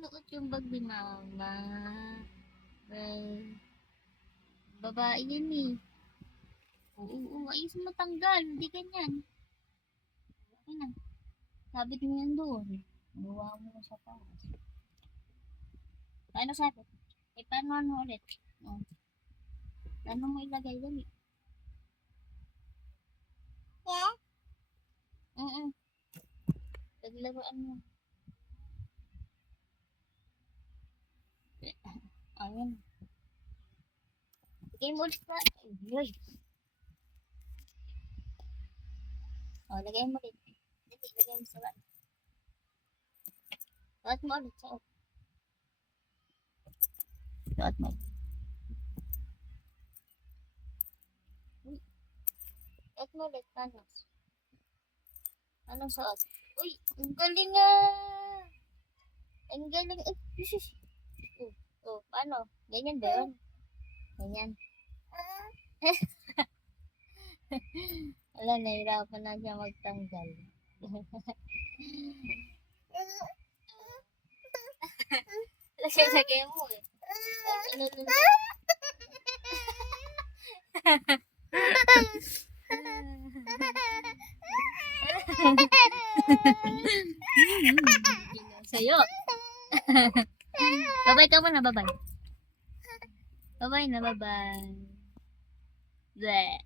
Sinuot yung bag ni mama. Well, babae yan eh. Oo, ayos mo tanggal. Hindi ganyan. Okay na. Sabit mo yan doon. Gawa mo na sa taas. Paano sabit? Eh, paano ano ulit? Oh. Paano mo ilagay yan eh? Yeah? Naglaruan mo. Ayun. Lagay mo ulit na. Ay, oh, lagay mo ulit. Lagay mo sa bag. Suot mo ulit. Suot. Suot mo. Suot mo ulit. Paano? Anong suot? Uy, ang galing nga. Ang galing. Ay, shush. Paano? Ganyan ba yun? Ganyan. Wala, nahirapan na siya magtanggal. Lagay mo eh. Ano. Sa'yo. Babay ka muna, babay. Babay na, babay. Bleh.